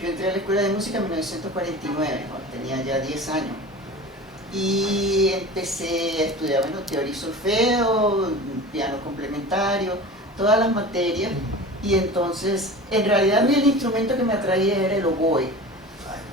Yo entré a la escuela de música en 1949, cuando tenía ya 10 años. Y empecé a estudiar, bueno, teoría y solfeo, piano complementario, todas las materias. Y entonces, en realidad, a mí el instrumento que me atraía era el oboe.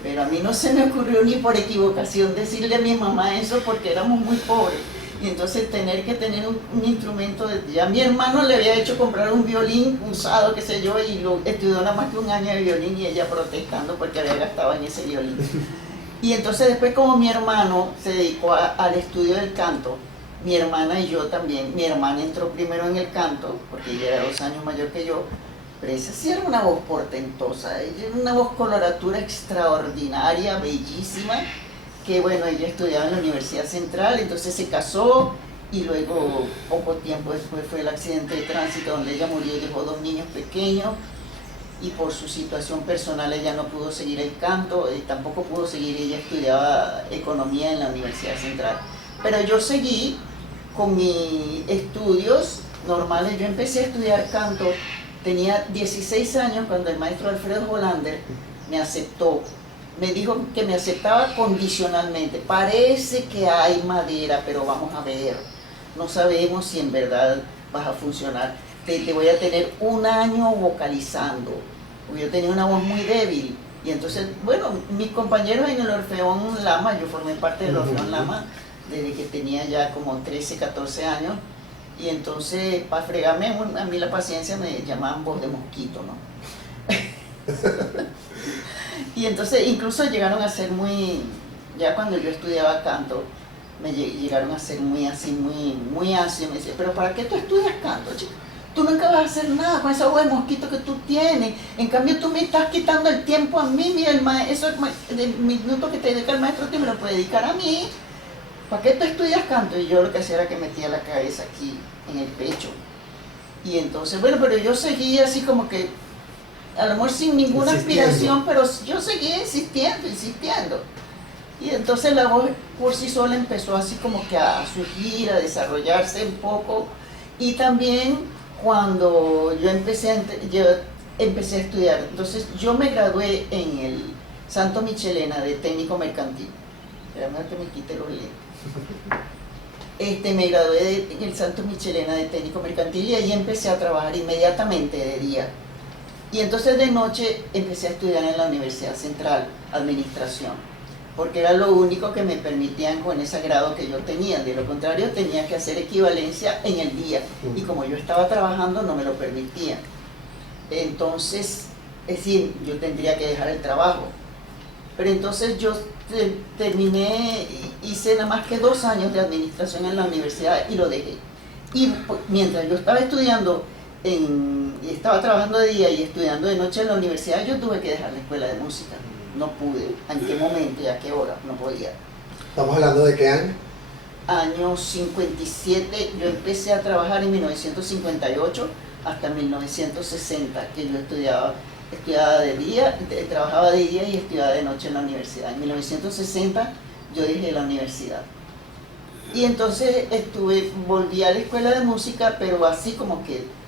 Pero a mí no se me ocurrió ni por equivocación decirle a mi mamá eso porque éramos muy pobres. Y entonces tener que tener un instrumento, ya mi hermano le había hecho comprar un violín usado, qué sé yo, y lo estudió nada más que un año de violín y ella protestando porque había gastado en ese violín. Y entonces después como mi hermano se dedicó al estudio del canto, mi hermana y yo también, mi hermana entró primero en el canto, porque ella era 2 años mayor que yo, pero esa sí era una voz portentosa, ella era una voz coloratura extraordinaria, bellísima, que bueno, ella estudiaba en la Universidad Central, entonces se casó y luego poco tiempo después fue el accidente de tránsito donde ella murió y dejó 2 niños pequeños y por su situación personal ella no pudo seguir el canto, tampoco pudo seguir, ella estudiaba economía en la Universidad Central. Pero yo seguí con mis estudios normales, yo empecé a estudiar canto, tenía 16 años cuando el maestro Alfredo Hollander me aceptó. Me dijo que me aceptaba condicionalmente. Parece que hay madera, pero vamos a ver. No sabemos si en verdad vas a funcionar. Te voy a tener 1 año vocalizando. Porque yo tenía una voz muy débil. Y entonces, bueno, mis compañeros en el Orfeón Lama, yo formé parte del Orfeón Lama desde que tenía ya como 13, 14 años. Y entonces, para fregarme a mí la paciencia, me llamaban voz de mosquito, ¿no? Y entonces incluso llegaron a ser muy, ya cuando yo estudiaba canto, me llegaron a ser muy así, muy ácido. Me decía, pero ¿para qué tú estudias canto, chico? Tú nunca vas a hacer nada con esa voz de mosquito que tú tienes. En cambio tú me estás quitando el tiempo a mí. Mira, eso el minuto que te dedica el maestro te me lo puede dedicar a mí. ¿Para qué tú estudias canto? Y yo lo que hacía era que metía la cabeza aquí en el pecho. Y entonces, bueno, pero yo seguía así como que a lo mejor sin ninguna aspiración, pero yo seguía insistiendo. Y entonces la voz por sí sola empezó así como que a surgir, a desarrollarse un poco. Y también cuando yo empecé a estudiar, entonces yo me gradué en el Santo Michelena de técnico mercantil. Espérame que me quite los lentes. Me gradué en el Santo Michelena de técnico mercantil y ahí empecé a trabajar inmediatamente de día. Y entonces de noche empecé a estudiar en la Universidad Central, Administración, porque era lo único que me permitían con ese grado que yo tenía. De lo contrario, tenía que hacer equivalencia en el día. Y como yo estaba trabajando, no me lo permitían. Entonces, es decir, yo tendría que dejar el trabajo. Pero entonces yo terminé, hice nada más que 2 años de administración en la universidad y lo dejé. Y mientras yo estaba estudiando y estaba trabajando de día y estudiando de noche en la universidad, yo tuve que dejar la escuela de música. No pude. ¿En qué momento y a qué hora? No podía. ¿Estamos hablando de qué año? Año 57. Yo empecé a trabajar en 1958 hasta 1960, que yo estudiaba de día, trabajaba de día y estudiaba de noche en la universidad. En 1960 yo dejé la universidad. Y entonces volví a la escuela de música, pero así como quien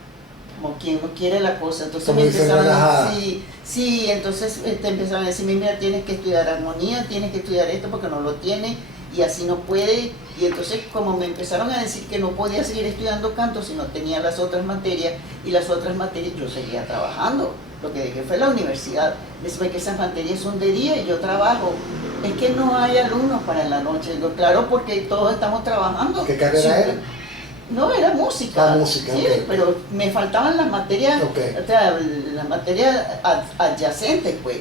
no quiere la cosa. Entonces me empezaron a decir, sí, entonces te empezaron a decir, mira, tienes que estudiar armonía, tienes que estudiar esto porque no lo tienes y así no puede. Y entonces como me empezaron a decir que no podía seguir estudiando canto si no tenía las otras materias, y las otras materias yo seguía trabajando. Lo que dejé fue la universidad. Después que esas materias son de día y yo trabajo. Es que no hay alumnos para la noche. Digo, claro, porque todos estamos trabajando. ¿Qué carrera era? No, era música. Ah, música, sí, okay. Pero me faltaban las materias, okay. O sea, las materias adyacentes, pues.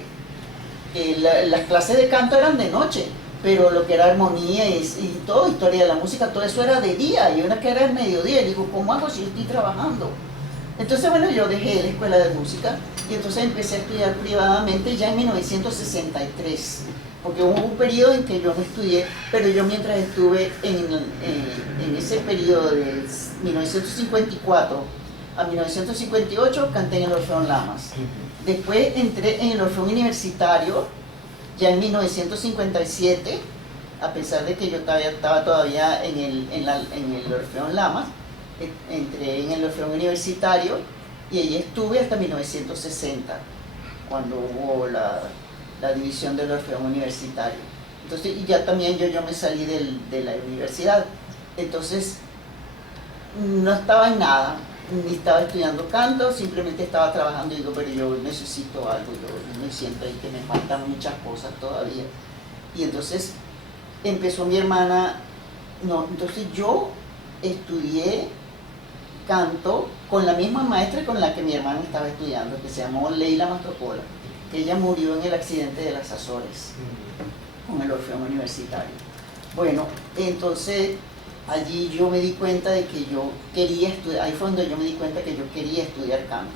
Las clases de canto eran de noche, pero lo que era armonía y todo, historia de la música, todo eso era de día, y una que era el mediodía. Y digo, ¿cómo hago si yo estoy trabajando? Entonces, bueno, yo dejé la escuela de música y entonces empecé a estudiar privadamente ya en 1963, porque hubo un periodo en que yo no estudié, pero yo mientras estuve en ese periodo de 1954 a 1958 canté en el Orfeón Lamas. Después entré en el Orfeón Universitario ya en 1957, a pesar de que yo estaba todavía en el Orfeón Lamas. Entré en el Orfeón Universitario y allí estuve hasta 1960, cuando hubo la división del Orfeón Universitario. Entonces, y ya también yo me salí de la universidad. Entonces, no estaba en nada, ni estaba estudiando canto, simplemente estaba trabajando y digo, pero yo necesito algo, yo me siento ahí que me faltan muchas cosas todavía. Y entonces empezó mi hermana, no, entonces yo estudié canto con la misma maestra con la que mi hermana estaba estudiando, que se llamó Leila Mastrocola, que ella murió en el accidente de las Azores, con el Orfeón Universitario. Bueno, entonces allí yo me di cuenta de que yo quería estudiar, ahí fue donde yo me di cuenta que yo quería estudiar canto.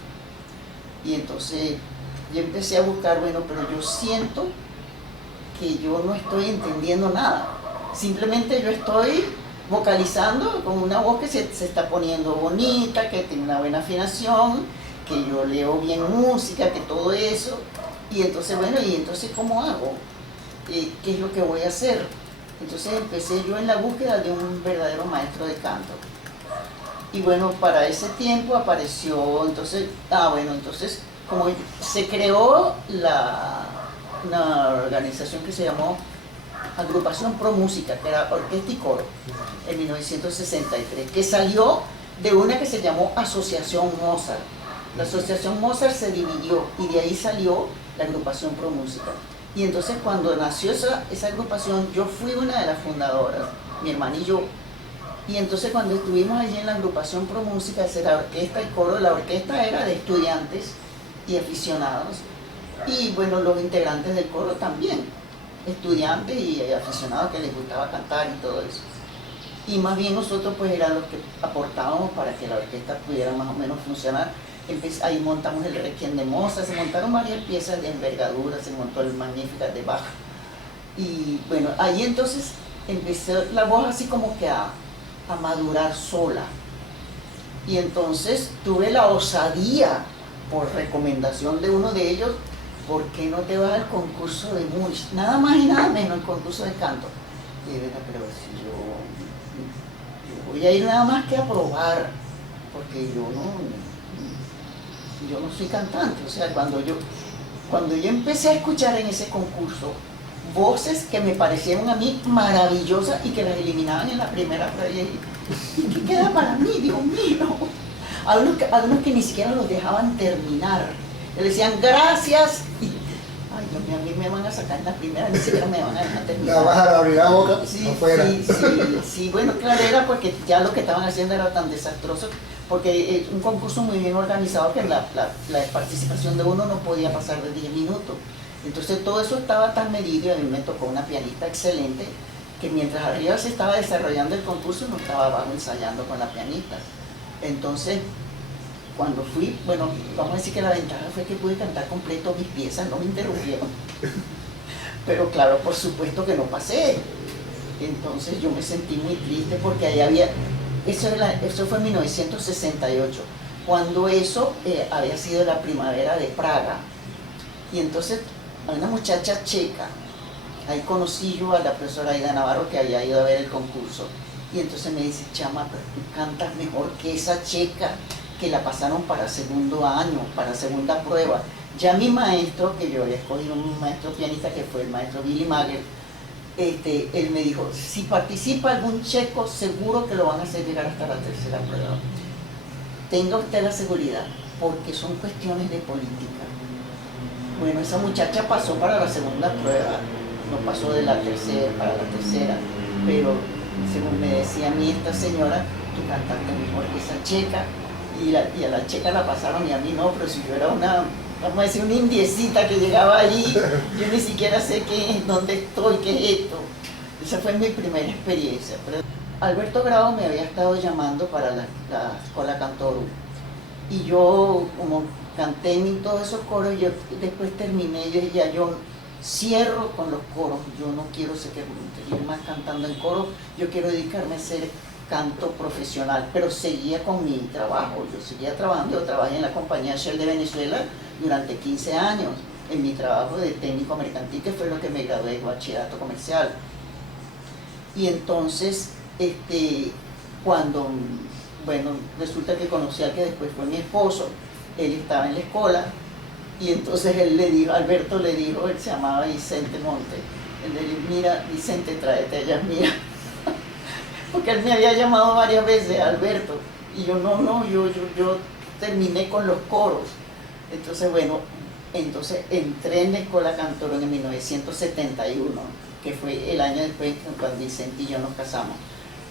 Y entonces yo empecé a buscar, bueno, pero yo siento que yo no estoy entendiendo nada. Simplemente yo estoy vocalizando con una voz que se está poniendo bonita, que tiene una buena afinación, que yo leo bien música, que todo eso. Y entonces, bueno, ¿y entonces cómo hago? ¿Qué es lo que voy a hacer? Entonces empecé yo en la búsqueda de un verdadero maestro de canto. Y bueno, para ese tiempo apareció, entonces, entonces como se creó una organización que se llamó Agrupación Pro Música, que era orquesta y coro, en 1963, que salió de una que se llamó Asociación Mozart. La Asociación Mozart se dividió y de ahí salió la Agrupación Pro Música. Y entonces cuando nació esa agrupación, yo fui una de las fundadoras, mi hermana y yo. Y entonces cuando estuvimos allí en la Agrupación Pro Música, esa era orquesta y coro, la orquesta era de estudiantes y aficionados. Y bueno, los integrantes del coro también, estudiantes y aficionados que les gustaba cantar y todo eso. Y más bien nosotros pues eran los que aportábamos para que la orquesta pudiera más o menos funcionar. Ahí montamos el Requiem de Mozart, se montaron varias piezas de envergadura, se montó el Magnificat de Bach. Y bueno, ahí entonces empezó la voz así como que a madurar sola. Y entonces tuve la osadía, por recomendación de uno de ellos, ¿por qué no te vas al concurso de Munch? Nada más y nada menos el concurso de canto. Y yo, pero si yo voy a ir nada más que a probar, porque yo no soy cantante. O sea, cuando yo empecé a escuchar en ese concurso voces que me parecieron a mí maravillosas y que las eliminaban en la primera prueba, ¿y qué queda para mí? Dios mío. Algunos que ni siquiera los dejaban terminar. Le decían gracias y ay, Dios mío, a mí me van a sacar en la primera, ni siquiera me van a dejar terminar. La vas a abrir la boca afuera. Sí, bueno, claro, era porque ya lo que estaban haciendo era tan desastroso, porque es un concurso muy bien organizado que la participación de uno no podía pasar de 10 minutos. Entonces todo eso estaba tan medido y a mí me tocó una pianista excelente que mientras arriba se estaba desarrollando el concurso no estaba abajo ensayando con la pianista. Entonces, cuando fui, bueno, vamos a decir que la ventaja fue que pude cantar completo mis piezas, no me interrumpieron. Pero claro, por supuesto que no pasé. Entonces yo me sentí muy triste porque ahí había, eso fue en 1968, cuando eso había sido la primavera de Praga. Y entonces a una muchacha checa, ahí conocí yo a la profesora Aida Navarro que había ido a ver el concurso. Y entonces me dice, Chama, pero tú cantas mejor que esa checa que la pasaron para segundo año, para segunda prueba. Ya mi maestro, que yo había escogido un maestro pianista que fue el maestro Billy Mager, él me dijo, si participa algún checo, seguro que lo van a hacer llegar hasta la tercera prueba. Tenga usted la seguridad, porque son cuestiones de política. Bueno, esa muchacha pasó para la segunda prueba, no pasó de la tercera para la tercera, pero según me decía a mí esta señora, tú cantaste mejor que esa checa, y a la checa la pasaron y a mí no, pero si yo era una, vamos a decir, una indiecita que llegaba ahí, yo ni siquiera sé dónde estoy, qué es esto. Esa fue mi primera experiencia. Pero Alberto Grau me había estado llamando para la Escola Cantorum, y yo como canté en todos esos coros, yo después terminé, yo cierro con los coros, yo no quiero seguir más cantando en coro, yo quiero dedicarme a hacer canto profesional, pero seguía con mi trabajo, yo seguía trabajando, yo trabajé en la compañía Shell de Venezuela durante 15 años, en mi trabajo de técnico mercantil, que fue lo que me gradué de bachillerato comercial. Y entonces, cuando, bueno, resulta que conocí al que después fue mi esposo, él estaba en la escuela, Y entonces él le dijo, Alberto le dijo, él se llamaba Vicente Monte, él le dijo, mira, Vicente, tráete a Yasmira. Porque él me había llamado varias veces, Alberto, y yo yo terminé con los coros. Entonces, bueno, entonces entré en la Escola Cantorum en 1971, que fue el año después cuando Vicente y yo nos casamos.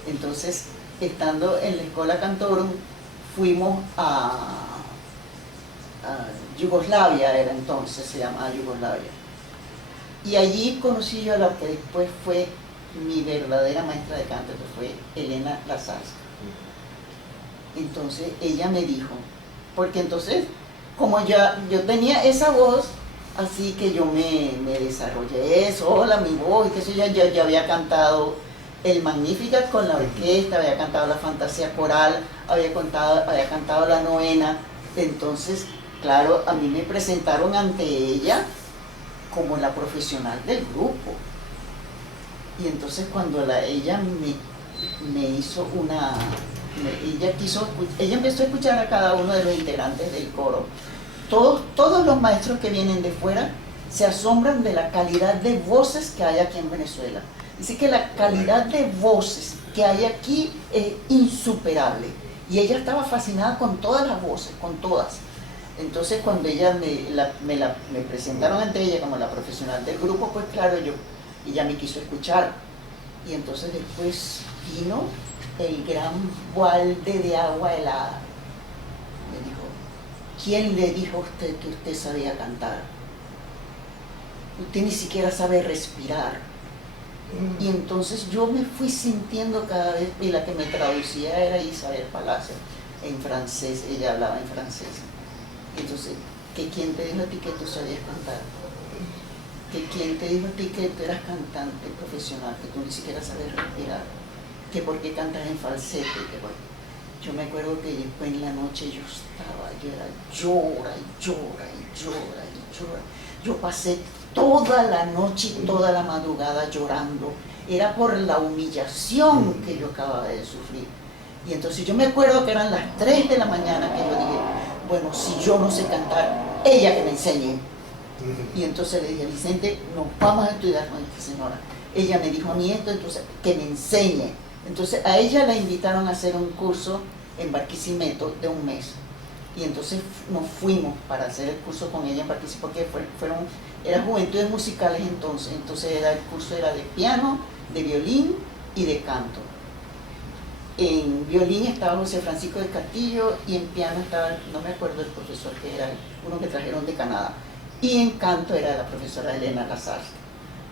Entonces, estando en la Escola Cantorum, fuimos a Yugoslavia, era entonces, se llamaba Yugoslavia. Y allí conocí yo a la que después fue mi verdadera maestra de canto, que fue Elena Lazarska. Entonces ella me dijo, porque entonces, como ya yo tenía esa voz, así que yo me desarrollé sola, mi voz, y que eso ya había cantado el Magnificat con la orquesta, había cantado la fantasía coral, había cantado la novena. Entonces, claro, a mí me presentaron ante ella como la profesional del grupo. Y entonces cuando ella me hizo ella empezó a escuchar a cada uno de los integrantes del coro. Todos los maestros que vienen de fuera se asombran de la calidad de voces que hay aquí en Venezuela. Dice que la calidad de voces que hay aquí es insuperable. Y ella estaba fascinada con todas las voces, con todas. Entonces cuando me presentaron ante ella como la profesional del grupo, pues claro, ella me quiso escuchar. Y entonces después vino el gran balde de agua helada. Me dijo, ¿quién le dijo a usted que usted sabía cantar? Usted ni siquiera sabe respirar. Y entonces yo me fui sintiendo cada vez, y la que me traducía era Isabel Palacio, en francés, ella hablaba en francés. Entonces, ¿que quién te dijo a ti que tú sabías cantar? ¿Que quién te dijo a ti que tú eras cantante profesional, que tú ni siquiera sabes respirar? ¿Que por qué cantas en falsete? Yo me acuerdo que después en la noche yo era llora y llora y llora y llora. Yo pasé toda la noche y toda la madrugada llorando. Era por la humillación que yo acababa de sufrir. Y entonces yo me acuerdo que eran las 3 de la mañana que yo dije, bueno, si yo no sé cantar, ella que me enseñe. Y entonces le dije, Vicente, nos vamos a estudiar con esta señora. Ella me dijo a mí esto, entonces que me enseñe. Entonces a ella la invitaron a hacer un curso en Barquisimeto de un mes. Y entonces nos fuimos para hacer el curso con ella en Barquisimeto, porque eran juventudes musicales entonces. Entonces el curso era de piano, de violín y de canto. En violín estaba José Francisco de Castillo y en piano estaba, no me acuerdo el profesor que era, uno que trajeron de Canadá. Y en canto era la profesora Elena Lazarska.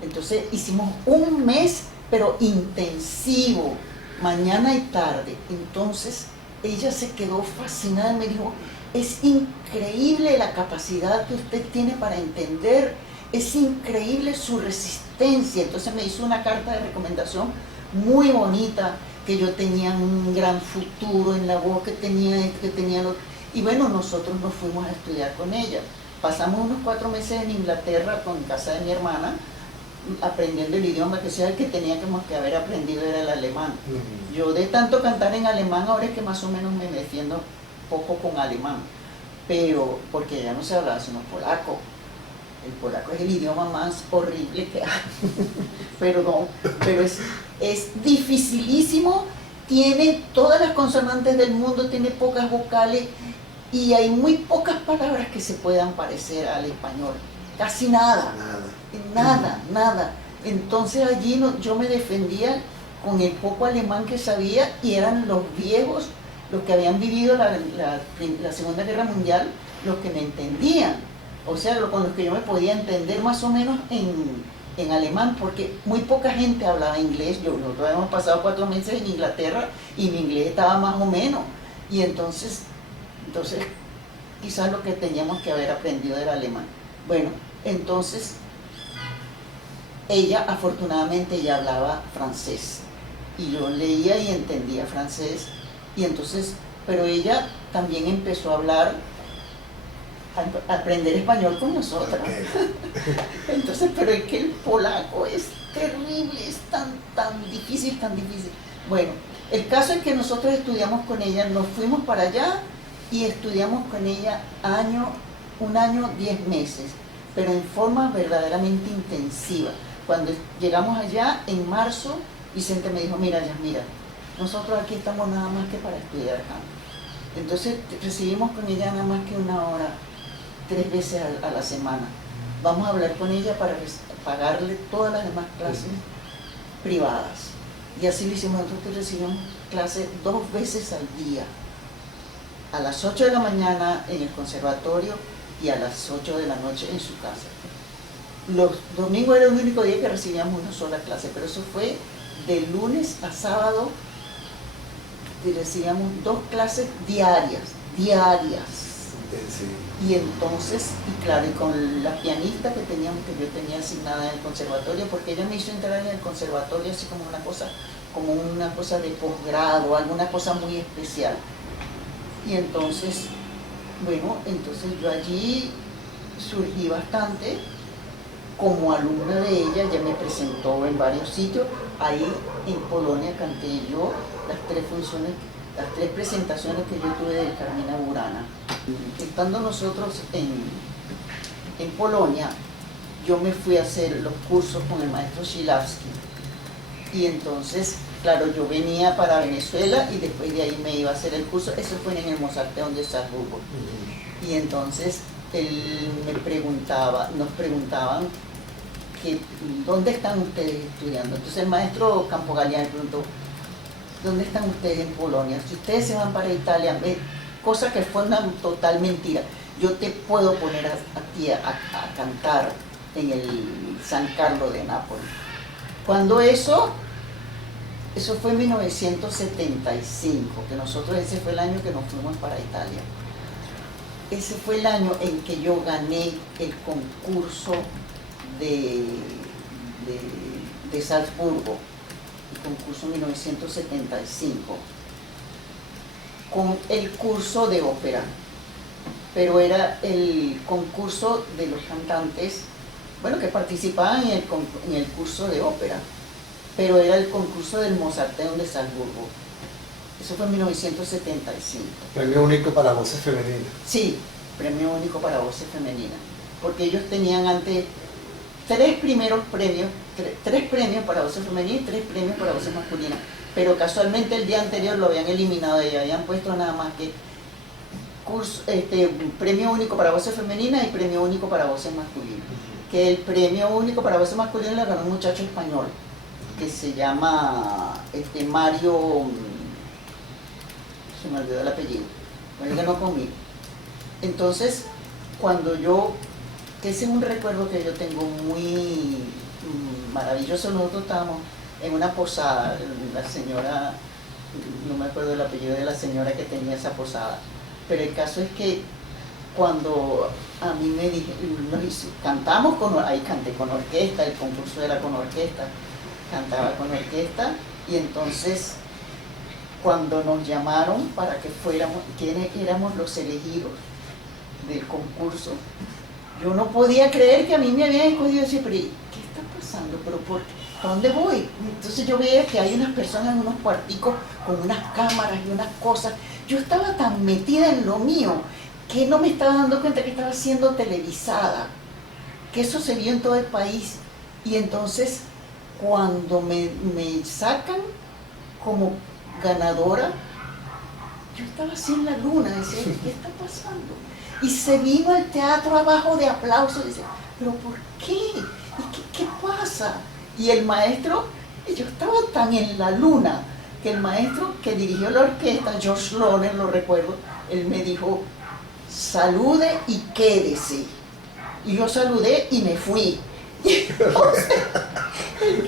Entonces hicimos un mes, pero intensivo, mañana y tarde. Entonces ella se quedó fascinada y me dijo, es increíble la capacidad que usted tiene para entender, es increíble su resistencia. Entonces me hizo una carta de recomendación muy bonita, que yo tenía un gran futuro en la voz, que tenía y bueno, nosotros nos fuimos a estudiar con ella. Pasamos unos 4 meses en Inglaterra con casa de mi hermana, aprendiendo el idioma, que sea el que teníamos que haber aprendido era el alemán. Yo de tanto cantar en alemán, ahora es que más o menos me defiendo poco con alemán, pero porque ya no se hablaba sino polaco. El polaco es el idioma más horrible que hay. Pero es dificilísimo, tiene todas las consonantes del mundo, tiene pocas vocales y hay muy pocas palabras que se puedan parecer al español. Casi nada. Nada. Entonces allí yo me defendía con el poco alemán que sabía y eran los viejos, los que habían vivido la Segunda Guerra Mundial, los que me entendían. O sea, con los que yo me podía entender más o menos en alemán, porque muy poca gente hablaba inglés. Nosotros habíamos pasado 4 meses en Inglaterra y mi inglés estaba más o menos. Y entonces quizás lo que teníamos que haber aprendido era alemán. Bueno, entonces ella afortunadamente ya hablaba francés y yo leía y entendía francés, y entonces, pero ella también empezó a aprender español con nosotras. Entonces, pero es que el polaco es terrible, es tan difícil. Bueno, el caso es que nosotros estudiamos con ella, nos fuimos para allá y estudiamos con ella año un año, 10 meses, pero en forma verdaderamente intensiva. Cuando llegamos allá, en marzo, Vicente me dijo, mira, Yasmira, nosotros aquí estamos nada más que para estudiar canto. Entonces recibimos con ella nada más que 1 hora, 3 veces a la semana. Vamos a hablar con ella para pagarle todas las demás clases privadas. Y así lo hicimos. Nosotros recibimos clases 2 veces al día. A las 8 de la mañana en el conservatorio y a las 8 de la noche en su casa. Los domingos era el único día que recibíamos una sola clase, pero eso fue de lunes a sábado, y recibíamos 2 clases diarias. Sí. Y entonces, y claro, y con la pianista que yo tenía asignada en el conservatorio, porque ella me hizo entrar en el conservatorio así como una cosa de posgrado, alguna cosa muy especial. Y entonces, bueno, entonces yo allí surgí bastante como alumna de ella. Ya me presentó en varios sitios. Ahí en Polonia canté yo las 3 presentaciones que yo tuve de Carmina Burana. Estando nosotros en Polonia, yo me fui a hacer los cursos con el maestro Silavsky. Y entonces, claro, yo venía para Venezuela y después de ahí me iba a hacer el curso. Eso fue en el Mozarteum de Salzburgo. Y entonces nos preguntaban que ¿dónde están ustedes estudiando? Entonces el maestro Campo Galiani preguntó, ¿dónde están ustedes en Polonia? Si ustedes se van para Italia, cosa que fue una total mentira. Yo te puedo poner a ti a cantar en el San Carlo de Nápoles. Cuando eso fue en 1975, que nosotros, ese fue el año que nos fuimos para Italia. Ese fue el año en que yo gané el concurso de Salzburgo, el concurso 1975, con el curso de ópera, pero era el concurso de los cantantes, bueno, que participaban en el curso de ópera, pero era el concurso del Mozarteum de Salzburgo. Eso fue en 1975. Premio único para voces femeninas. Sí, premio único para voces femeninas, porque ellos tenían antes 3 primeros premios, 3 premios para voces femeninas y 3 premios para voces masculinas, pero casualmente el día anterior lo habían eliminado y habían puesto nada más que premio único para voces femeninas y premio único para voces masculinas. Que el premio único para voces masculinas lo ganó un muchacho español que se llama Mario, se me olvidó el apellido, él ganó conmigo. Entonces, que ese es un recuerdo que yo tengo muy maravilloso. Nosotros estábamos en una posada, la señora, no me acuerdo el apellido de la señora que tenía esa posada, pero el caso es que cuando a mí me dijeron, cantamos ahí canté con orquesta, el concurso era con orquesta, cantaba con orquesta, y entonces cuando nos llamaron para que fuéramos, quienes éramos los elegidos del concurso, yo no podía creer que a mí me habían escogido. Decir, pero ¿qué está pasando? ¿Pero por qué? ¿A dónde voy? Entonces yo veía que hay unas personas en unos cuarticos con unas cámaras y unas cosas. Yo estaba tan metida en lo mío que no me estaba dando cuenta que estaba siendo televisada, que eso se vio en todo el país. Y entonces cuando me sacan como ganadora, yo estaba así en la luna, decía, ¿qué está pasando? Y se vino el teatro abajo de aplausos, y decía, ¿pero por qué? ¿Y qué pasa? Y el maestro, yo estaba tan en la luna, que el maestro que dirigió la orquesta, George Lohner, lo recuerdo, él me dijo, salude y quédese. Y yo saludé y me fui. Y entonces,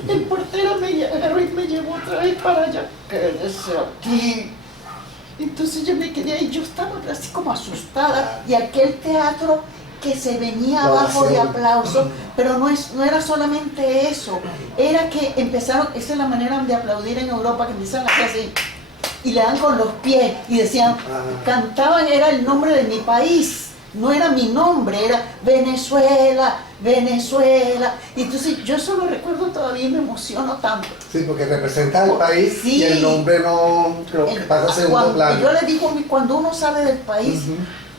el portero me agarró y me llevó otra vez para allá. Quédese aquí. Entonces yo me quedé ahí, yo estaba así como asustada, y aquel teatro que se venía abajo de aplausos, pero no era solamente eso, era que empezaron, esa es la manera de aplaudir en Europa, que empiezan a hacer así, y le dan con los pies, y decían, cantaban, era el nombre de mi país, no era mi nombre, era Venezuela, Venezuela. Y entonces yo solo recuerdo todavía y me emociono tanto. Sí, porque representa al país, y el nombre no, creo que pasa a segundo plano. Yo le digo, cuando uno sale del país,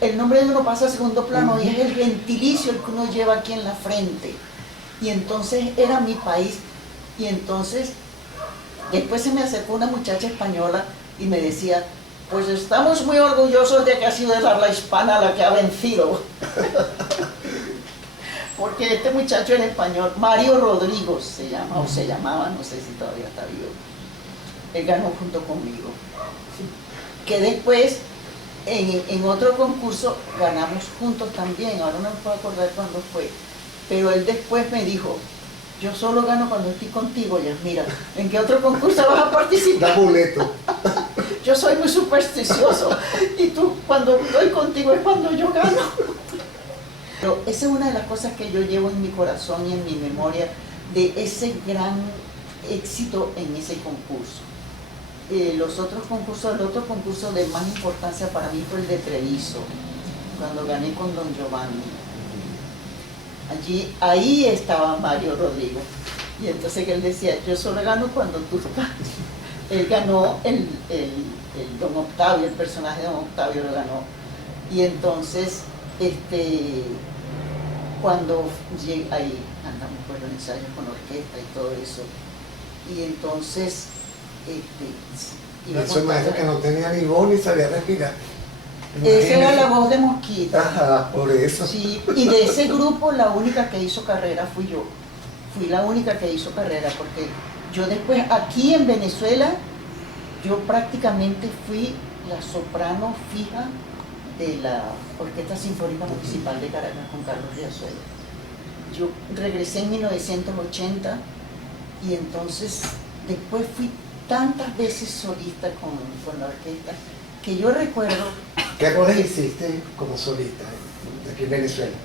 el nombre de uno pasa a segundo plano y es el gentilicio el que uno lleva aquí en la frente. Y entonces era mi país. Y entonces después se me acercó una muchacha española y me decía, pues estamos muy orgullosos de que ha sido la habla hispana la que ha vencido. Porque este muchacho en español, Mario Rodrigo se llama, o se llamaba, no sé si todavía está vivo. Él ganó junto conmigo. Que después, en otro concurso, ganamos juntos también. Ahora no me puedo acordar cuándo fue. Pero él después me dijo, yo solo gano cuando estoy contigo, Yasmira. ¿En qué otro concurso vas a participar? Da boleto. Yo soy muy supersticioso. Y tú, cuando estoy contigo, es cuando yo gano. Pero esa es una de las cosas que yo llevo en mi corazón y en mi memoria de ese gran éxito en ese concurso. Los otros concursos, el otro concurso de más importancia para mí fue el de Treviso, cuando gané con Don Giovanni. Ahí estaba Mario Rodrigo. Y entonces él decía, yo solo gano cuando tú ganas. Él ganó el Don Octavio, el personaje de Don Octavio lo ganó. Y entonces, cuando llegué ahí, andamos por los ensayos con orquesta y todo eso. Y entonces, Eso maestro que no tenía ni voz ni sabía respirar. Esa era la voz de Mosquito. Ajá, por eso. Sí, y de ese grupo la única que hizo carrera fui yo. Fui la única que hizo carrera, porque yo después, aquí en Venezuela, yo prácticamente fui la soprano fija de la Orquesta Sinfónica Municipal de Caracas con Carlos Riazuelo. Yo regresé en 1980 y entonces después fui tantas veces solista con la orquesta que yo recuerdo... ¿Qué roles hiciste como solista aquí en Venezuela?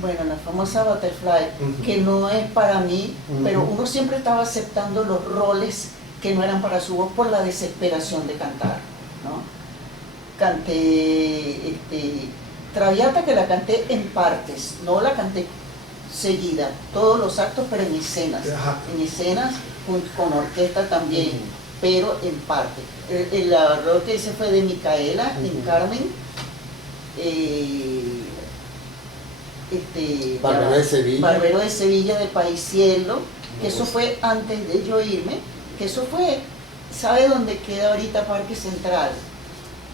Bueno, la famosa Butterfly, que no es para mí, pero uno siempre estaba aceptando los roles que no eran para su voz por la desesperación de cantar, ¿no? Canté Traviata, que la canté en partes, no la canté seguida, todos los actos, pero en escenas, con orquesta también, pero en parte. El rol que hice fue de Micaela en Carmen, Barbero de Sevilla. Barbero de Sevilla de País Cielo, que eso fue antes de yo irme, que eso fue, ¿sabe dónde queda ahorita Parque Central?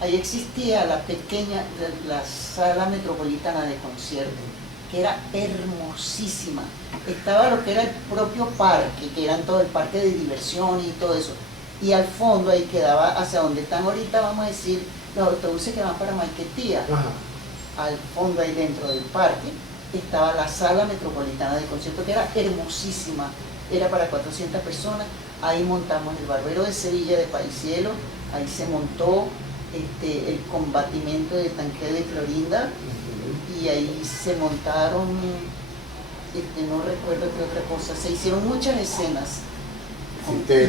Ahí existía la sala metropolitana de conciertos, que era hermosísima. Estaba lo que era el propio parque, que eran todo el parque de diversión y todo eso. Y al fondo ahí quedaba, hacia donde están ahorita, vamos a decir, los autobuses que van para Maiquetía. Al fondo ahí dentro del parque estaba la sala metropolitana de conciertos, que era hermosísima, era para 400 personas. Ahí montamos el Barbero de Sevilla de País Cielo, ahí se montó el combatimiento de Tancredo de Clorinda, y ahí se montaron, no recuerdo qué otra cosa, se hicieron muchas escenas.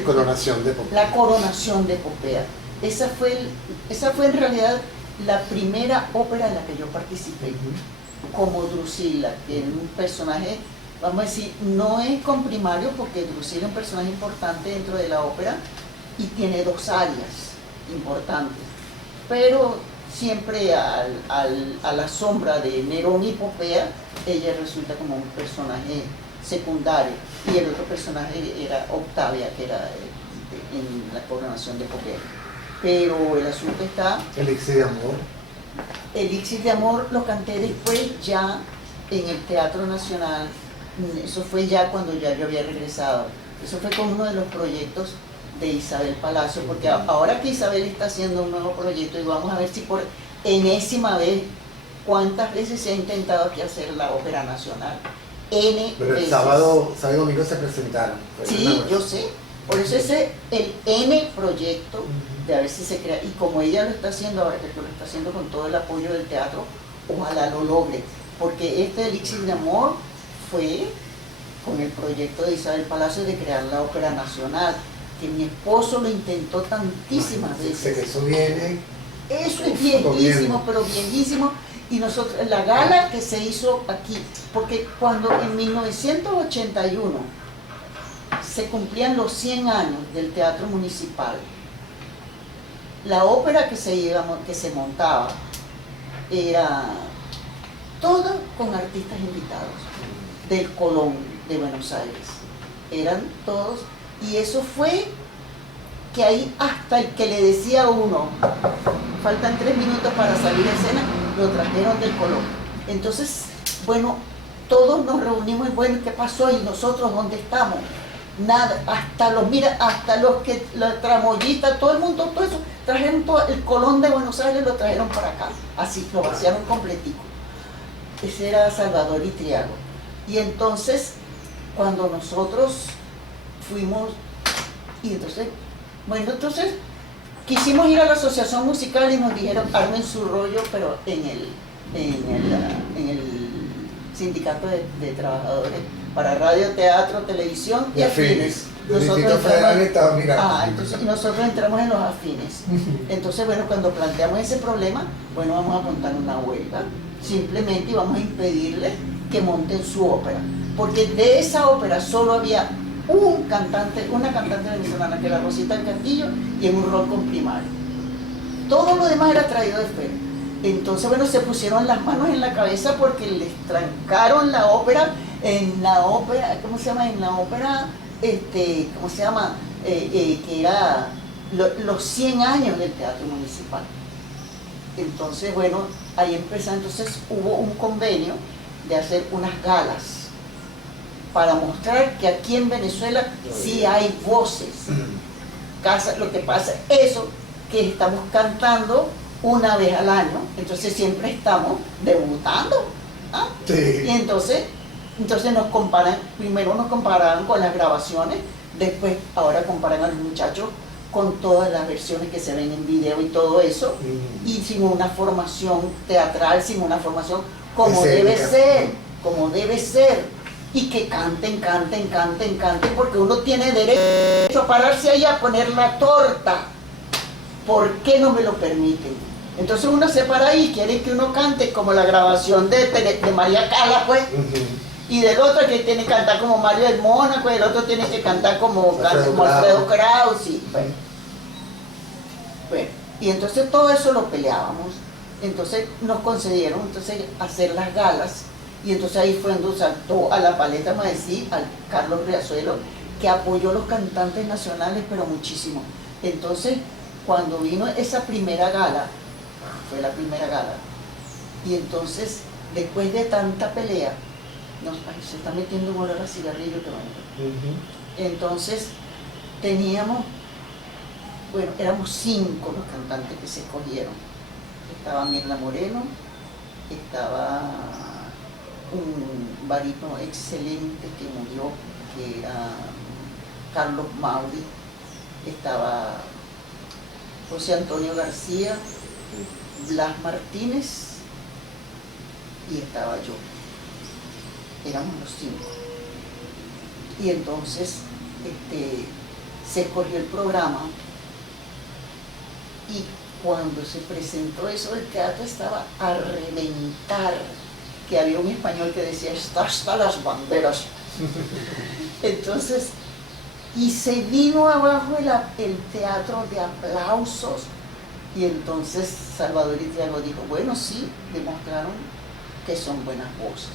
Coronación de Popea. La coronación de Popea. Esa fue en realidad la primera ópera en la que yo participé, como Drusila, que es un personaje, vamos a decir, no es comprimario, porque Drusila es un personaje importante dentro de la ópera y tiene dos áreas importantes, pero siempre a la sombra de Nerón y Popea, ella resulta como un personaje secundario, y el otro personaje era Octavia, que era en la coronación de Popea. Pero el asunto está... Elixir de Amor. Elixir de Amor lo canté después ya en el Teatro Nacional. Eso fue ya cuando ya yo había regresado. Eso fue con uno de los proyectos de Isabel Palacio, porque ahora que Isabel está haciendo un nuevo proyecto, y vamos a ver si por enésima vez, cuántas veces se ha intentado aquí hacer la Ópera Nacional. Pero el sábado y domingo se presentaron. Sí, yo sé. Por eso ese el N proyecto de a ver si se crea, y como ella lo está haciendo ahora, que lo está haciendo con todo el apoyo del teatro, ojalá lo logre, porque este Elixir de Amor fue con el proyecto de Isabel Palacio de crear la Ópera Nacional, que mi esposo lo intentó tantísimas veces. Eso viene. Eso es viejísimo, pero viejísimo. Y nosotros, la gala que se hizo aquí, porque cuando en 1981 se cumplían los 100 años del Teatro Municipal, la ópera que se montaba era todo con artistas invitados del Colón de Buenos Aires. Eran todos, y eso fue que ahí hasta el que le decía a uno, faltan 3 minutos para salir a escena, lo trajeron del Colón. Entonces, bueno, todos nos reunimos y bueno, ¿qué pasó? ¿Y nosotros dónde estamos? Nada, hasta los que, la tramoyita, todo el mundo, todo eso, trajeron todo, el Colón de Buenos Aires lo trajeron para acá, así, lo vaciaron completico. Ese era Salvador Itriago. Y entonces, cuando nosotros fuimos, y entonces, bueno, entonces quisimos ir a la asociación musical y nos dijeron, armen su rollo, pero en el sindicato de trabajadores para radio, teatro, televisión y afines. Entonces nosotros entramos en los afines. Entonces, bueno, cuando planteamos ese problema, bueno, vamos a montar una huelga, simplemente, y vamos a impedirle que monten su ópera, porque de esa ópera solo había una cantante venezolana, que era Rosita del Castillo, y en un rol con primario. Todo lo demás era traído de fuera. Entonces, bueno, se pusieron las manos en la cabeza porque les trancaron la ópera, ¿cómo se llama? En la ópera, ¿cómo se llama? Que era los 100 años del Teatro Municipal. Entonces, bueno, ahí empezó, entonces hubo un convenio de hacer unas galas para mostrar que aquí en Venezuela sí hay voces. Lo que pasa es eso, que estamos cantando una vez al año, entonces siempre estamos debutando. ¿Ah? Sí. Y entonces nos comparan, primero nos comparaban con las grabaciones, después ahora comparan a los muchachos con todas las versiones que se ven en video y todo eso, y sin una formación teatral, sin una formación como debe ser, y que canten, porque uno tiene derecho a pararse ahí a poner la torta. ¿Por qué no me lo permiten? Entonces uno se para ahí y quiere que uno cante como la grabación de María Cala, pues, y del otro que tiene que cantar como Mario del Mónaco, y el otro tiene que cantar como Alfredo Kraus, y bueno, y entonces todo eso lo peleábamos. Entonces nos concedieron hacer las galas, y entonces ahí fue donde saltó a la paleta Maesí, al Carlos Riazuelo, que apoyó a los cantantes nacionales, pero muchísimo. Entonces, cuando vino esa primera gala, fue la primera gala, y entonces, después de tanta pelea, se está metiendo un olor a cigarrillo que bueno. Entonces, éramos 5 los cantantes que se escogieron. Estaba Mirna Moreno, estaba un barítono excelente que murió, que era Carlos Mauri, estaba José Antonio García, Blas Martínez, y estaba yo. Éramos los 5. Y entonces se escogió el programa, y cuando se presentó eso, el teatro estaba a reventar, que había un español que decía, está hasta las banderas. Entonces, y se vino abajo el teatro de aplausos, y entonces Salvador Itriago dijo, bueno, sí, demostraron que son buenas voces.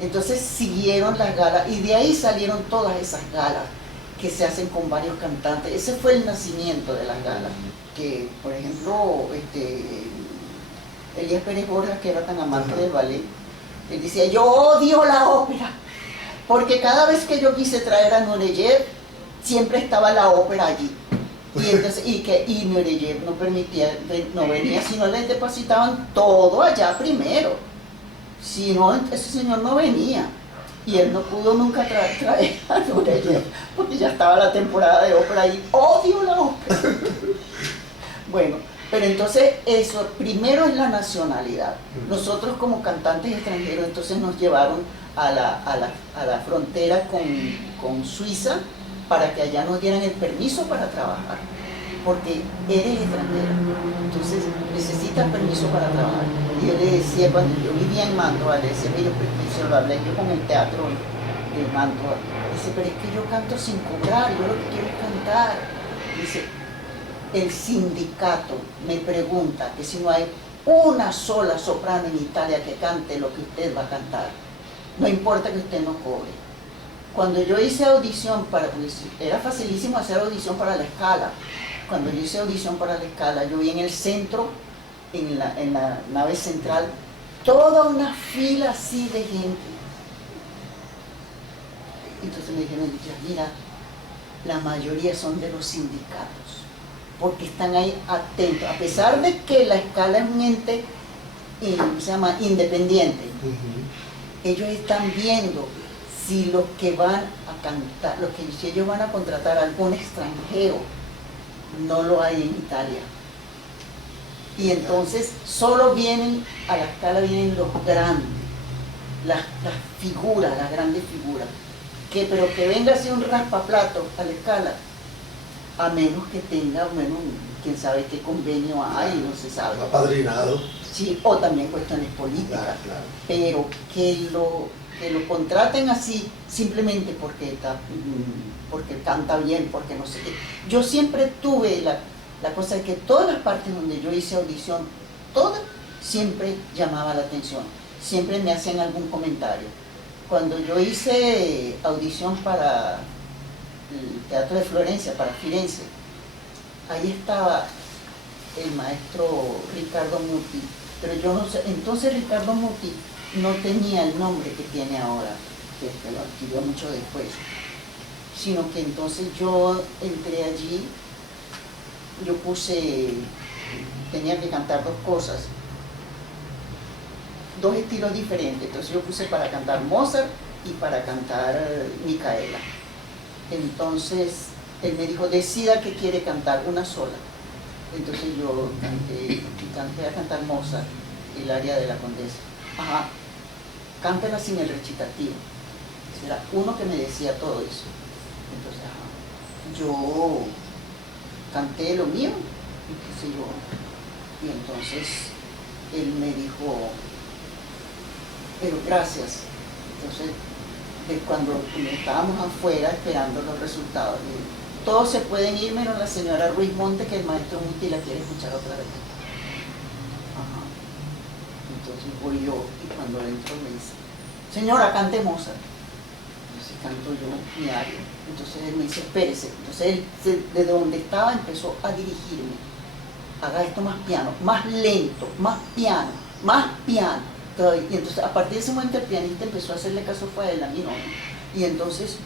Entonces siguieron las galas, y de ahí salieron todas esas galas que se hacen con varios cantantes. Ese fue el nacimiento de las galas. Que, por ejemplo, Elías Pérez Borjas, que era tan amante del ballet, él decía, yo odio la ópera, porque cada vez que yo quise traer a Nureyev, siempre estaba la ópera allí. Y entonces, y Nureyev no permitía, no venía, sino le depositaban todo allá primero. Si no, ese señor no venía. Y él no pudo nunca traer a Nureyev, porque ya estaba la temporada de ópera y odio la ópera. Bueno, pero entonces eso, primero es la nacionalidad. Nosotros como cantantes extranjeros, entonces nos llevaron a la frontera con Suiza, para que allá nos dieran el permiso para trabajar, porque eres extranjero, entonces necesitas permiso para trabajar. Y yo le decía, cuando yo vivía en Mantua, le decía, mira, se lo hablé yo con el teatro de Mantua, dice, pero es que yo canto sin cobrar, yo lo que quiero es cantar. Dice, el sindicato me pregunta que si no hay una sola soprano en Italia que cante lo que usted va a cantar, no importa que usted no cobre. Cuando yo hice audición para, pues, era facilísimo hacer audición para la Scala. Cuando yo hice audición para la Scala, yo vi en el centro, en la nave central, toda una fila así de gente. Entonces me dijeron, mira, la mayoría son de los sindicatos, porque están ahí atentos, a pesar de que la Scala es un ente, se llama independiente. Ellos están viendo si los que van a cantar, si ellos van a contratar a algún extranjero, no lo hay en Italia. Y entonces solo vienen, a la Scala vienen los grandes, las figuras, las grandes figuras. Pero que venga así un raspaplato a la Scala, a menos que tenga, bueno, quién sabe qué convenio hay, no se sabe. Apadrinado. Sí, o también cuestiones políticas, claro. Pero que lo contraten así simplemente porque canta bien, porque no sé qué. Yo siempre tuve la cosa de que todas las partes donde yo hice audición, todas siempre llamaba la atención, siempre me hacían algún comentario. Cuando yo hice audición para el Teatro de Florencia, para Firenze, ahí estaba el maestro Riccardo Muti, pero yo no sé, entonces Riccardo Muti no tenía el nombre que tiene ahora, que lo adquirió mucho después, sino que entonces yo entré allí, yo tenía que cantar dos cosas, dos estilos diferentes, entonces yo puse para cantar Mozart y para cantar Micaela. Entonces él me dijo, decida que quiere cantar, una sola. Entonces yo canté a cantar Mozart, el aria de la Condesa. Ajá, cántela sin el recitativo. Era uno que me decía todo eso. Entonces, ajá, yo canté lo mío, y entonces él me dijo, pero gracias. Entonces, cuando estábamos afuera esperando los resultados, todos se pueden ir menos la señora Ruiz Monte, que el maestro Muti la quiere escuchar otra vez. Ajá. Entonces voy yo, y cuando entro me dice, señora, cante Mozart. Entonces canto yo mi aria. Entonces él me dice, espérese. Entonces él, de donde estaba, empezó a dirigirme. Haga esto más piano, más lento, más piano, más piano. Y entonces a partir de ese momento el pianista empezó a hacerle caso fue a él, a mí no. Y entonces,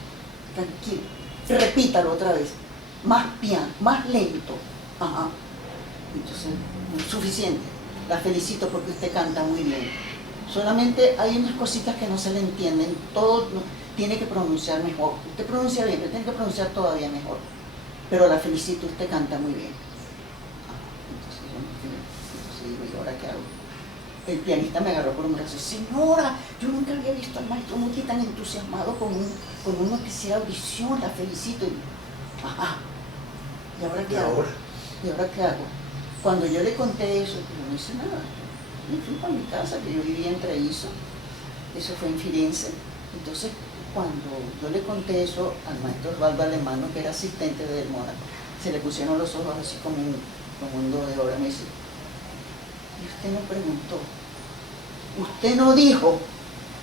tranquilo, repítalo otra vez, más piano, más lento. Ajá. Entonces, suficiente. La felicito porque usted canta muy bien. Solamente hay unas cositas que no se le entienden. Todo tiene que pronunciar mejor. Usted pronuncia bien, pero tiene que pronunciar todavía mejor. Pero la felicito, usted canta muy bien. Entonces digo, ¿y ahora qué hago? El pianista me agarró por un brazo. Señora, yo nunca había visto al maestro Muti tan entusiasmado con uno que hiciera audición, la felicito. Y, ajá. ¿Y ahora qué hago? ¿Y ahora qué hago? Cuando yo le conté eso, yo no hice nada. Me fui para mi casa, que yo vivía en Treviso. Eso fue en Firenze. Entonces, cuando yo le conté eso al maestro Osvaldo Alemano, que era asistente del Mónaco, se le pusieron los ojos así como un do de oro. Me dice, y usted no preguntó, usted no dijo,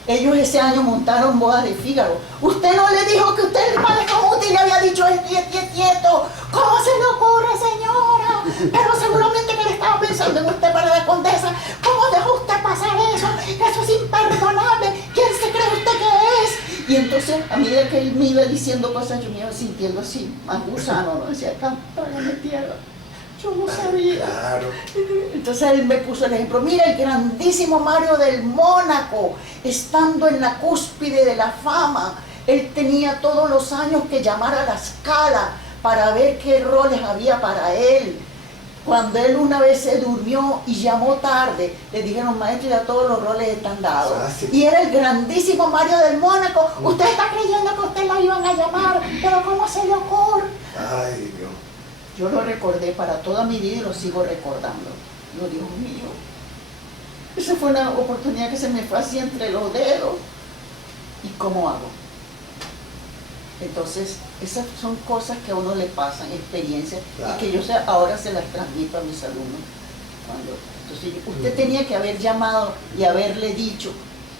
ellos ese año montaron bodas de Fígaro, usted no le dijo que usted el maestro Muti le había dicho el tieto, ¿cómo se le ocurre, señora? Pero seguramente que le estaba pensando en usted para la condesa, ¿cómo deja usted pasar eso? Eso es imperdonable, ¿quién se cree usted que es? Y entonces, a medida que él me iba diciendo cosas, yo me iba sintiendo así, más gusano, ¿no? Decía, trágame tierra. Yo no sabía. Claro. Entonces él me puso el ejemplo. Mira, el grandísimo Mario del Mónaco, estando en la cúspide de la fama, él tenía todos los años que llamar a la Scala para ver qué roles había para él. Cuando él una vez se durmió y llamó tarde, le dijeron, maestro, ya todos los roles están dados. Sí. Y era el grandísimo Mario del Mónaco. Usted está creyendo que usted la iban a llamar, pero ¿cómo se le ocurre? Ay, Dios. Yo lo recordé para toda mi vida y lo sigo recordando. Digo, Dios mío, esa fue una oportunidad que se me fue así entre los dedos. ¿Y cómo hago? Entonces, Esas son cosas que a uno le pasan, experiencias, Claro. y que yo ahora se las transmito a mis alumnos. Entonces, usted tenía que haber llamado y haberle dicho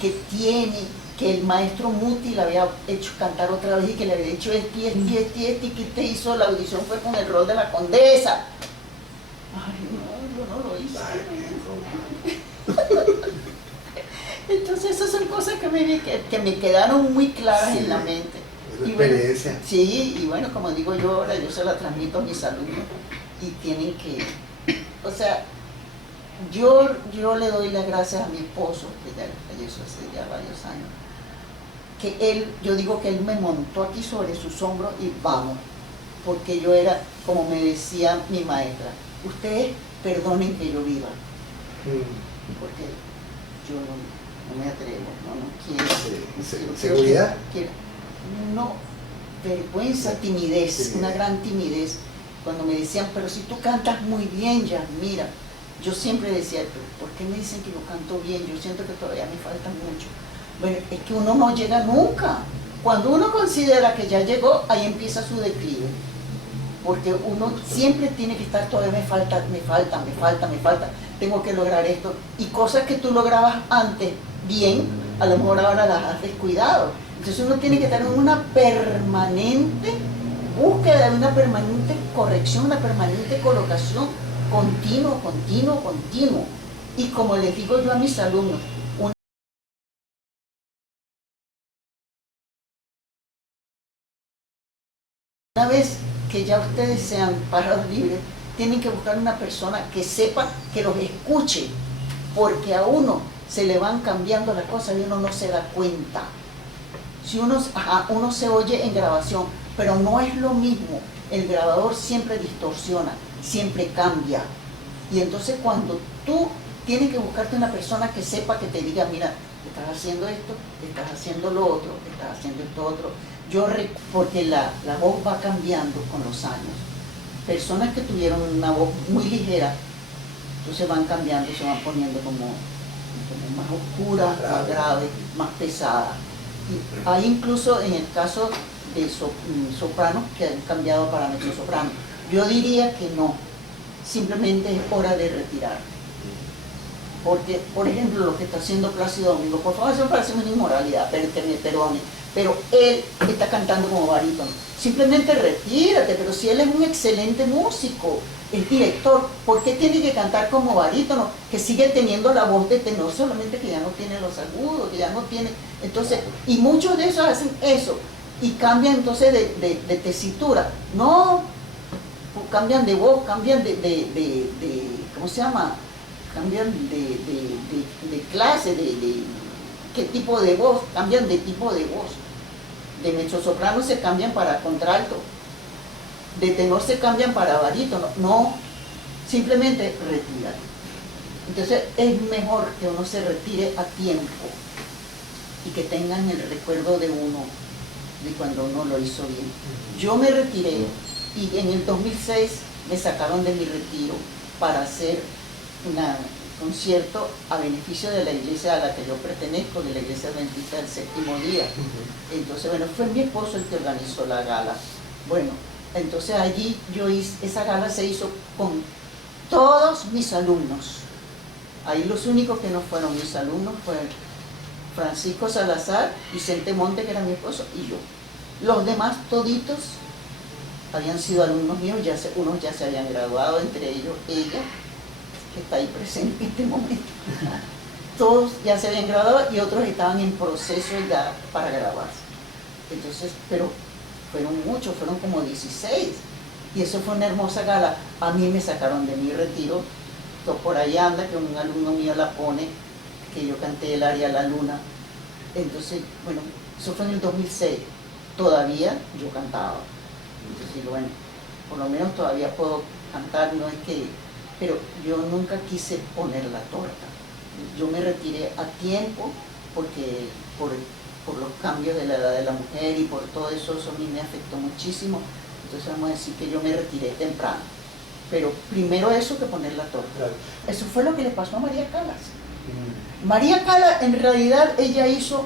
que el maestro Muti le había hecho cantar otra vez y que le había dicho esto y esto y esto y esto, y que usted hizo la audición fue con el rol de la condesa. Ay, no, yo no lo hice. Entonces esas son cosas que me quedaron muy claras Sí, en la mente. una Y bueno, experiencia. sí, y bueno, como digo yo ahora, yo se la transmito a mis alumnos y tienen que, o sea, yo le doy las gracias a mi esposo, que ya falleció hace ya varios años, que él, yo digo que él me montó aquí sobre sus hombros y vamos, porque yo era, como me decía mi maestra, ustedes perdonen que yo viva, porque yo no me atrevo, no quiero. Sí, ¿seguridad? No, vergüenza, timidez, Sí. una gran timidez. Cuando me decían, pero si tú cantas muy bien, ya, mira, yo siempre decía, pero ¿por qué me dicen que yo canto bien? Yo siento que todavía me falta mucho. Bueno, es que uno no llega nunca. Cuando uno considera que ya llegó, ahí empieza su declive. Porque uno siempre tiene que estar, todavía me falta, tengo que lograr esto. Y cosas que tú lograbas antes bien, a lo mejor ahora las has descuidado. Entonces uno tiene que estar en una permanente búsqueda, una permanente corrección, una permanente colocación, continuo. Y como les digo yo a mis alumnos, una vez que ya ustedes sean pájaros libres, tienen que buscar una persona que sepa, que los escuche, porque a uno se le van cambiando las cosas y uno no se da cuenta. Si uno se oye en grabación, pero no es lo mismo. El grabador siempre distorsiona, siempre cambia. Y entonces cuando tú tienes que buscarte una persona que sepa, que te diga, mira, estás haciendo esto, estás haciendo lo otro, estás haciendo esto otro. Porque la voz va cambiando con los años. Personas que tuvieron una voz muy ligera, entonces van cambiando, se van poniendo como más oscura, más grave, más pesada. Y hay incluso en el caso de sopranos que han cambiado para mezzosoprano. Yo diría que no, simplemente es hora de retirar. Porque, por ejemplo, lo que está haciendo Plácido Domingo, por favor, eso me parece una inmoralidad, que me perdone, pero él está cantando como barítono. Simplemente retírate, pero si él es un excelente músico, es director, ¿por qué tiene que cantar como barítono? Que sigue teniendo la voz de tenor, solamente que ya no tiene los agudos, que ya no tiene... Entonces, y muchos de esos hacen eso, y cambian entonces de tesitura. No, cambian de voz, cambian ¿cómo se llama? Cambian de clase, qué tipo de voz, cambian de tipo de voz. De mezzosoprano se cambian para contralto, de tenor se cambian para barítono. No, simplemente retírate. Entonces es mejor que uno se retire a tiempo y que tengan el recuerdo de uno, de cuando uno lo hizo bien. Yo me retiré y en el 2006 me sacaron de mi retiro para hacer un concierto a beneficio de la iglesia a la que yo pertenezco, de la Iglesia Adventista del Séptimo Día. Entonces, bueno, fue mi esposo el que organizó la gala. Bueno, entonces allí esa gala se hizo con todos mis alumnos. Ahí los únicos que no fueron mis alumnos fueron Francisco Salazar, Vicente Monte, que era mi esposo, y yo. Los demás toditos habían sido alumnos míos, unos ya se habían graduado, entre ellos ella, que está ahí presente en este momento. Todos ya se habían graduado y otros estaban en proceso ya para graduarse. Entonces, pero fueron muchos, fueron como 16. Y eso fue una hermosa gala. A mí me sacaron de mi retiro. Por ahí anda, que un alumno mío la pone, que yo canté el aria La Luna. Entonces, bueno, eso fue en el 2006. Todavía yo cantaba. Entonces, bueno, por lo menos todavía puedo cantar, no es que... Pero yo nunca quise poner la torta. Yo me retiré a tiempo porque por los cambios de la edad de la mujer y por todo eso a mí me afectó muchísimo. Entonces vamos a decir que yo me retiré temprano. Pero primero eso que poner la torta. Claro. Eso fue lo que le pasó a María Callas. María Callas, en realidad, ella hizo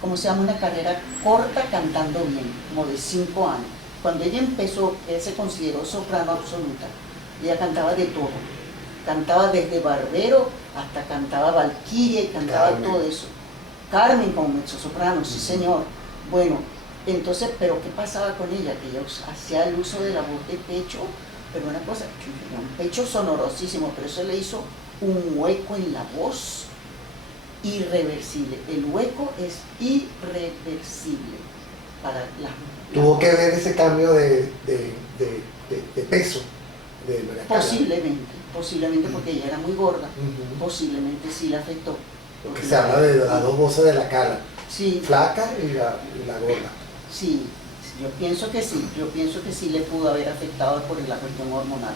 ¿cómo se llama? Una carrera corta cantando bien, como de 5 años. Cuando ella empezó, ella se consideró soprano absoluta. Ella cantaba de todo. Cantaba desde barbero hasta cantaba valquiria y cantaba Carmen. todo eso. Carmen como mezzosoprano, sí señor. Bueno, entonces, ¿pero qué pasaba con ella? Que ella hacía el uso de la voz de pecho, pero una cosa, un pecho sonorosísimo, pero eso le hizo un hueco en la voz irreversible. El hueco es irreversible para las mujeres. Tuvo que ver ese cambio de peso de María Carla. Posiblemente porque ella era muy gorda, Ujú. posiblemente sí la afectó. Porque se habla de las dos voces de la cara, Sí, flaca y la gorda. sí, yo pienso que sí le pudo haber afectado por la cuestión hormonal.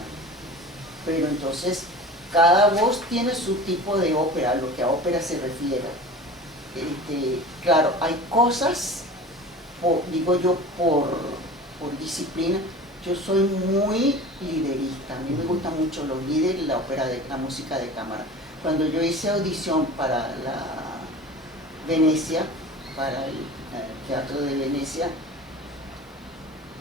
Pero entonces, cada voz tiene su tipo de ópera, a lo que a ópera se refiere. Claro, hay cosas, digo yo, por disciplina. Yo soy muy liderista, a mí me gustan mucho los líderes y la música de cámara. Cuando yo hice audición para la Venecia, para el Teatro de Venecia,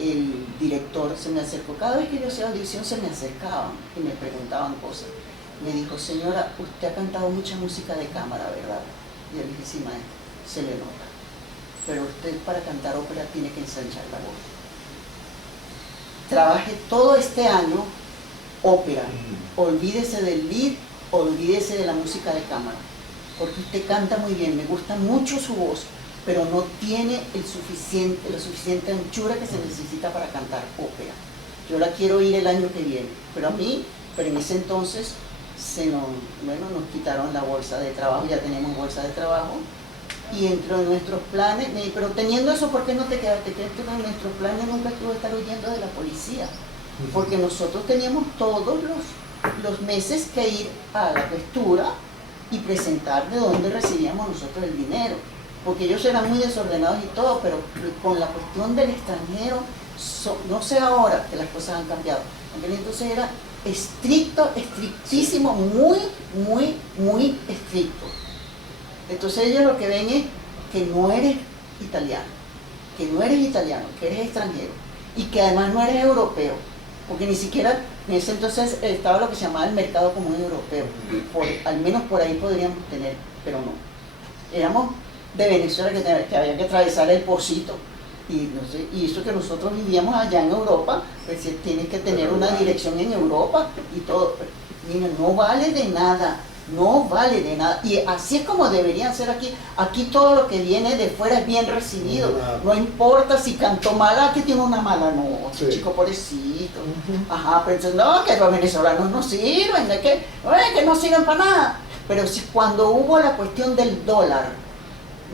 el director se me acercó, cada vez que yo hacía audición se me acercaban y me preguntaban cosas. Me dijo, señora, usted ha cantado mucha música de cámara, ¿verdad? Y yo le dije, sí, maestro, se le nota. Pero usted para cantar ópera tiene que ensanchar la voz. Trabajé todo este año ópera. Olvídese del lead, olvídese de la música de cámara. Porque usted canta muy bien, me gusta mucho su voz, pero no tiene la suficiente anchura que se necesita para cantar ópera. Yo la quiero oír el año que viene, pero en ese entonces nos quitaron la bolsa de trabajo, ya tenemos bolsa de trabajo, y entró en nuestros planes, pero teniendo eso, ¿por qué no te quedaste? Que en nuestros planes nunca estuvo estar huyendo de la policía, porque nosotros teníamos todos los meses que ir a la questura y presentar de dónde recibíamos nosotros el dinero, porque ellos eran muy desordenados y todo, pero con la cuestión del extranjero, no sé ahora que las cosas han cambiado, aunque entonces era estricto, estrictísimo, muy, muy, muy estricto. Entonces ellos lo que ven es que no eres italiano, que eres extranjero y que además no eres europeo, porque ni siquiera en ese entonces estaba lo que se llamaba el mercado común europeo, al menos por ahí podríamos tener, pero no. Éramos de Venezuela que había que atravesar el Pocito y, no sé, y eso que nosotros vivíamos allá en Europa, pues tienes que tener una dirección en Europa y todo. Mira, no vale de nada. No vale de nada, y así es como deberían ser aquí. Aquí todo lo que viene de fuera es bien recibido, no importa si cantó mala, que tiene una mala nota, sí. Chico pobrecito. Ajá, pero entonces, no, que los venezolanos no sirven, que no sirven para nada. Pero si cuando hubo la cuestión del dólar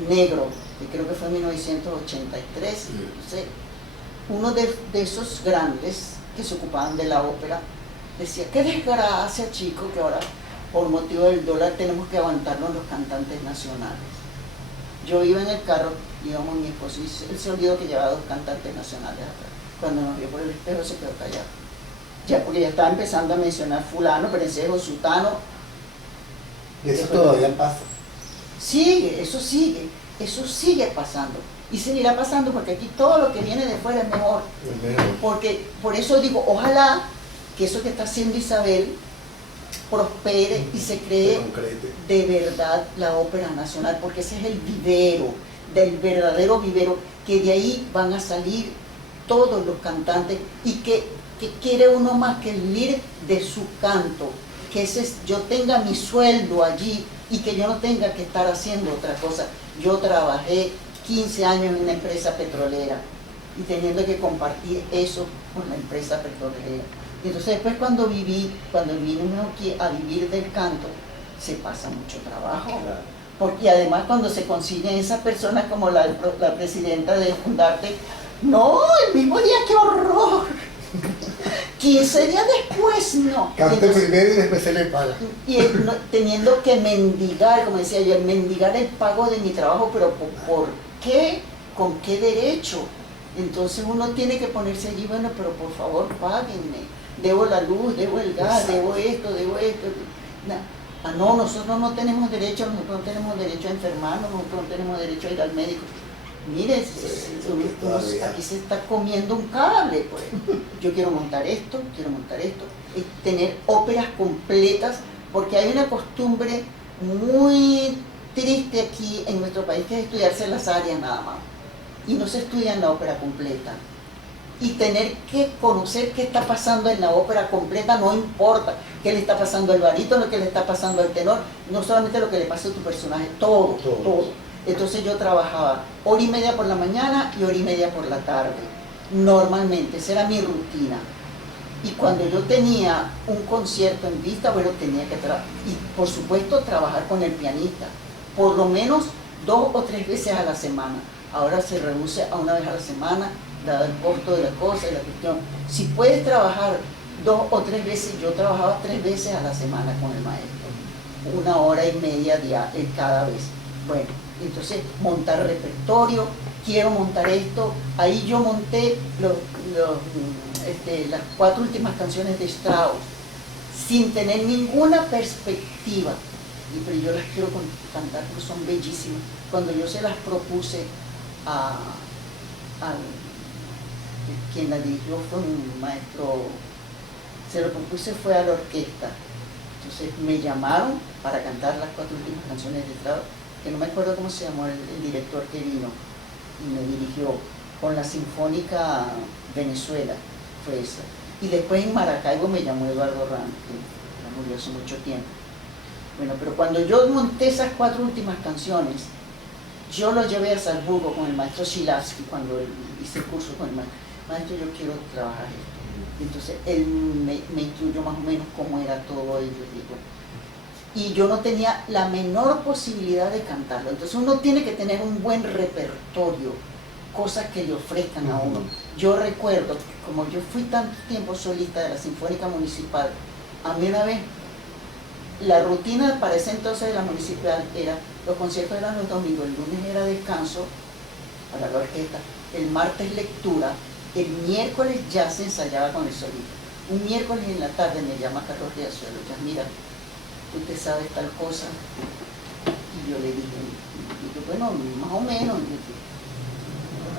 negro, que creo que fue en 1983, no sé, uno de esos grandes que se ocupaban de la ópera decía, qué desgracia, chico, que ahora por motivo del dólar tenemos que aguantarnos los cantantes nacionales. Yo iba en el carro, íbamos mi esposo, y él se olvidó que llevaba 2 cantantes nacionales atrás. Cuando nos vio por el espejo se quedó callado. Ya, porque ya estaba empezando a mencionar fulano, perencejo, sutano. Y eso todavía pasa. Eso sigue pasando. Y seguirá pasando porque aquí todo lo que viene de fuera es mejor. Porque, por eso digo, ojalá que eso que está haciendo Isabel prospere y se cree de verdad la ópera nacional, porque ese es el vivero, del verdadero vivero, que de ahí van a salir todos los cantantes y que quiere uno más que vivir de su canto, que yo tenga mi sueldo allí y que yo no tenga que estar haciendo otra cosa. Yo trabajé 15 años en una empresa petrolera y teniendo que compartir eso con la empresa petrolera. Y entonces después cuando vine aquí a vivir del canto, se pasa mucho trabajo. Claro. Porque además cuando se consiguen esas personas como la presidenta de Fundarte, no, el mismo día, ¡qué horror! 15 días después, no. Cante primero y después se le paga. Y teniendo que mendigar, como decía yo, mendigar el pago de mi trabajo, pero ¿por qué? ¿Con qué derecho? Entonces uno tiene que ponerse allí, bueno, pero por favor páguenme. Debo la luz, debo el gas, debo esto. No. Ah, no, nosotros no tenemos derecho a enfermarnos, nosotros no tenemos derecho a ir al médico. Mire, aquí se está comiendo un cable, pues. Yo quiero montar esto, tener óperas completas, porque hay una costumbre muy triste aquí en nuestro país, que es estudiarse las áreas nada más, y no se estudia la ópera completa. Y tener que conocer qué está pasando en la ópera completa, no importa qué le está pasando al barítono, qué le está pasando al tenor, no solamente lo que le pasa a tu personaje, todo. Entonces yo trabajaba 1h30 por la mañana y 1h30 por la tarde, normalmente, esa era mi rutina. Y cuando yo tenía un concierto en vista, bueno, tenía que y por supuesto trabajar con el pianista, por lo menos 2 o 3 veces a la semana. Ahora se reduce a 1 vez a la semana, dado el costo de la cosa y la cuestión. Si puedes trabajar 2 o 3 veces, yo trabajaba 3 veces a la semana con el maestro, 1h30 cada vez. Bueno, entonces montar repertorio, quiero montar esto. Ahí yo monté las 4 últimas canciones de Strauss, sin tener ninguna perspectiva. Pero yo las quiero cantar porque son bellísimas. Cuando yo se las propuse a quien la dirigió fue un maestro, se lo propuse fue a la orquesta. Entonces me llamaron para cantar las 4 últimas canciones de Strauss, que no me acuerdo cómo se llamó el director que vino y me dirigió, con la Sinfónica Venezuela, fue esa. Y después en Maracaibo me llamó Eduardo Ramos, que murió hace mucho tiempo. Bueno, pero cuando yo monté esas 4 últimas canciones, yo lo llevé a Salzburgo con el maestro Shilavsky, cuando hice el curso con el maestro, yo quiero trabajar esto. Entonces él me instruyó más o menos cómo era todo ello. Y yo no tenía la menor posibilidad de cantarlo. Entonces uno tiene que tener un buen repertorio, cosas que le ofrezcan a uno. Yo recuerdo, como yo fui tanto tiempo solista de la Sinfónica Municipal, a mí una vez, la rutina para ese entonces de la municipal era, los conciertos eran los domingos, el lunes era descanso para la orquesta, el martes lectura, el miércoles ya se ensayaba con el solista. Un miércoles en la tarde me llama Carlos Riachuelo, ya mira, tú te sabes tal cosa. Y yo le dije, bueno, más o menos.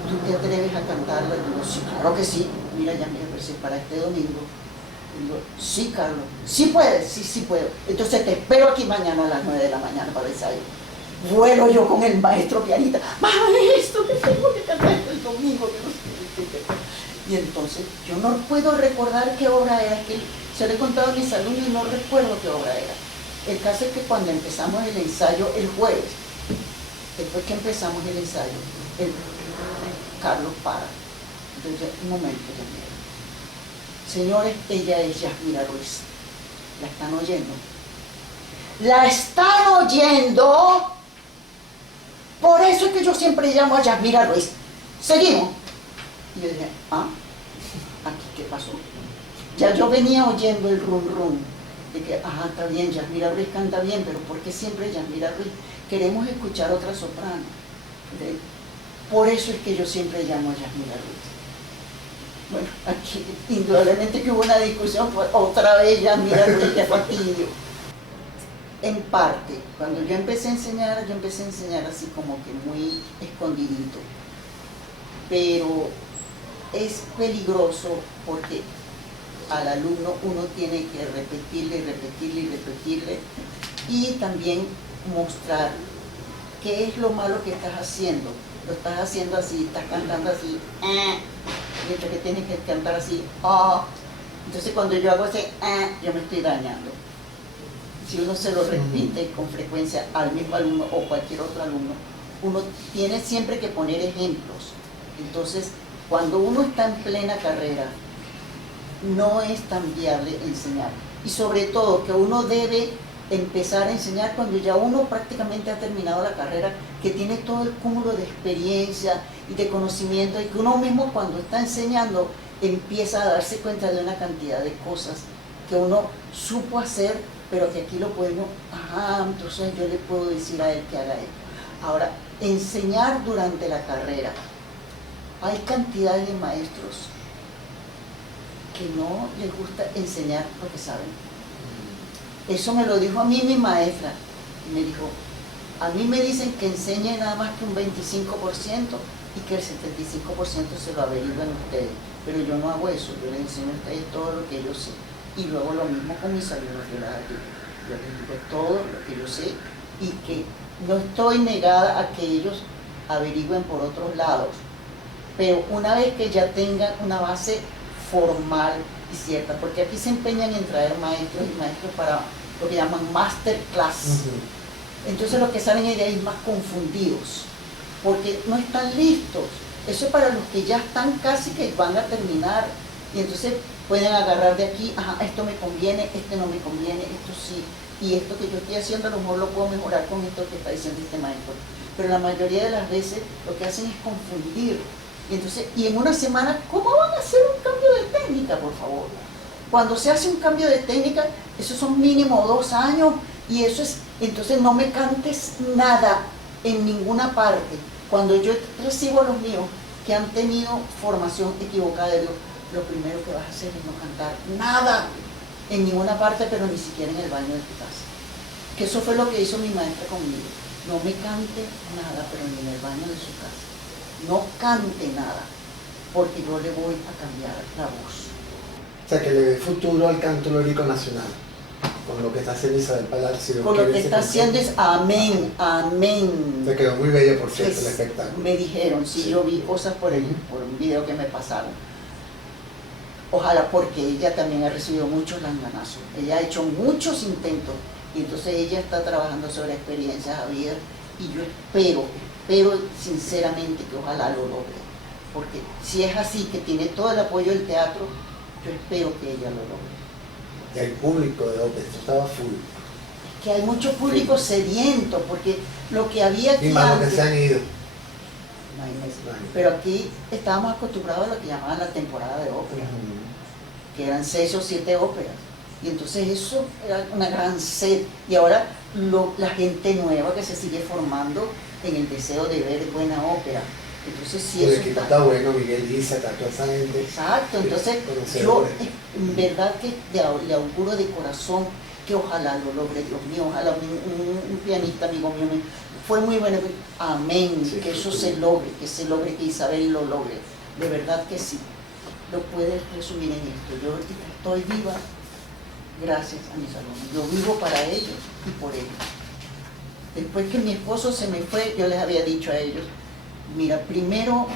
¿Tú te atreves a cantarla? Y digo, sí, claro que sí. Mira, ya mira, pero si para este domingo. Y digo, sí, Carlos, sí puedes, sí puedo. Entonces te espero aquí mañana a las 9 de la mañana para el ensayo. Vuelo yo con el maestro pianista, maestro, que tengo que cantar el domingo, que no sé qué. Y entonces yo no puedo recordar qué obra era, que se lo he contado a mis alumnos y no recuerdo qué obra era. El caso es que cuando empezamos el ensayo el jueves, después que empezamos el ensayo, Carlos para. Entonces, un momento, Yasmira. Señores, ella es Yasmira Ruiz. ¿La están oyendo? ¿La están oyendo? Por eso es que yo siempre llamo a Yasmira Ruiz. Seguimos. Y yo dije, ¿aquí qué pasó? Ya yo venía oyendo el rum de que, está bien, Yasmira Ruiz canta bien, pero ¿por qué siempre Yasmira Ruiz? Queremos escuchar otra soprano. Por eso es que yo siempre llamo a Yasmira Ruiz. Bueno, aquí indudablemente que hubo una discusión, pues otra vez Yasmira Ruiz, qué fastidio. En parte, cuando yo empecé a enseñar así como que muy escondidito. Pero es peligroso porque al alumno uno tiene que repetirle y también mostrar qué es lo malo que estás haciendo. Lo estás haciendo así, estás cantando así, mientras que tienes que cantar así, Entonces cuando yo hago ese, yo me estoy dañando. Si uno se lo repite con frecuencia al mismo alumno o cualquier otro alumno, uno tiene siempre que poner ejemplos. Entonces, cuando uno está en plena carrera, no es tan viable enseñar. Y sobre todo que uno debe empezar a enseñar cuando ya uno prácticamente ha terminado la carrera, que tiene todo el cúmulo de experiencia y de conocimiento, y que uno mismo cuando está enseñando empieza a darse cuenta de una cantidad de cosas que uno supo hacer, pero que aquí lo podemos, entonces yo le puedo decir a él que haga esto. Ahora, enseñar durante la carrera. Hay cantidad de maestros que no les gusta enseñar lo que saben. Eso me lo dijo a mí mi maestra. Y me dijo, a mí me dicen que enseñe nada más que un 25% y que el 75% se lo averigüen ustedes. Pero yo no hago eso, yo les enseño a ustedes todo lo que yo sé. Y luego lo mismo con mis alumnos, yo les digo todo lo que yo sé y que no estoy negada a que ellos averigüen por otros lados. Pero una vez que ya tengan una base formal y cierta, porque aquí se empeñan en traer maestros y maestros para lo que llaman masterclass. Entonces los que salen de ahí más confundidos, porque no están listos. Eso es para los que ya están casi que van a terminar. Y entonces pueden agarrar de aquí, ajá, esto me conviene, este no me conviene, esto sí. Y esto que yo estoy haciendo a lo mejor lo puedo mejorar con esto que está diciendo este maestro. Pero la mayoría de las veces lo que hacen es confundir. Y entonces, y en una semana, ¿cómo van a hacer un cambio de técnica, por favor? Cuando se hace un cambio de técnica, eso son mínimo 2 años y eso es, entonces no me cantes nada en ninguna parte. Cuando yo recibo a los míos que han tenido formación equivocada de Dios, lo primero que vas a hacer es no cantar nada en ninguna parte, pero ni siquiera en el baño de tu casa. Que eso fue lo que hizo mi maestra conmigo. No me cante nada, pero ni en el baño de su casa. No cante nada, porque yo le voy a cambiar la voz. O sea, que le ve futuro al canto lírico nacional, con lo que está haciendo Isabel Palacio. Con lo que está haciendo es amén, amén. Se quedó muy bello, por cierto, el espectáculo. Me dijeron, sí, yo vi cosas por un video que me pasaron. Ojalá, porque ella también ha recibido muchos langanazos. Ella ha hecho muchos intentos y entonces ella está trabajando sobre experiencias habidas y yo espero sinceramente que ojalá lo logre. Porque si es así, que tiene todo el apoyo del teatro, yo espero que ella lo logre. Y el público de ópera, esto estaba full. Que hay mucho público sediento, porque lo que había aquí Y más antes, que se han ido. pero aquí estábamos acostumbrados a lo que llamaban la temporada de ópera, que eran 6 o 7 óperas. Y entonces eso era una gran sed. Y ahora la gente nueva que se sigue formando en el deseo de ver buena ópera. Entonces sí, El eso equipo está bueno, Miguel Isa, está toda esa gente. Exacto, entonces yo en verdad que le auguro de corazón que ojalá lo logre, Dios mío, ojalá un pianista amigo mío fue muy bueno, amén, sí, que eso se logre, que Isabel lo logre, de verdad que sí. Lo puedes resumir en esto, yo estoy viva gracias a mis alumnos, yo vivo para ellos y por ellos. Después que mi esposo se me fue, yo les había dicho a ellos, mira, primero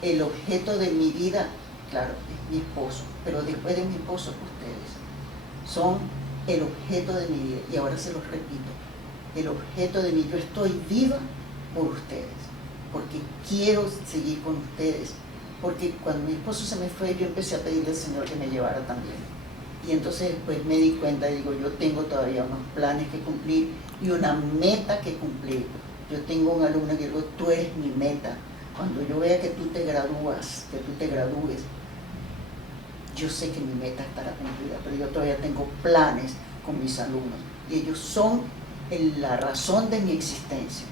el objeto de mi vida, claro, es mi esposo, pero después de mi esposo, ustedes son el objeto de mi vida. Y ahora se los repito, el objeto de mi vida, yo estoy viva por ustedes, porque quiero seguir con ustedes, porque cuando mi esposo se me fue, yo empecé a pedirle al Señor que me llevara también. Y entonces después me di cuenta y digo, yo tengo todavía unos planes que cumplir y una meta que cumplir. Yo tengo un alumno que digo, tú eres mi meta. Cuando yo vea que tú te gradúes, yo sé que mi meta estará cumplida, pero yo todavía tengo planes con mis alumnos y ellos son la razón de mi existencia.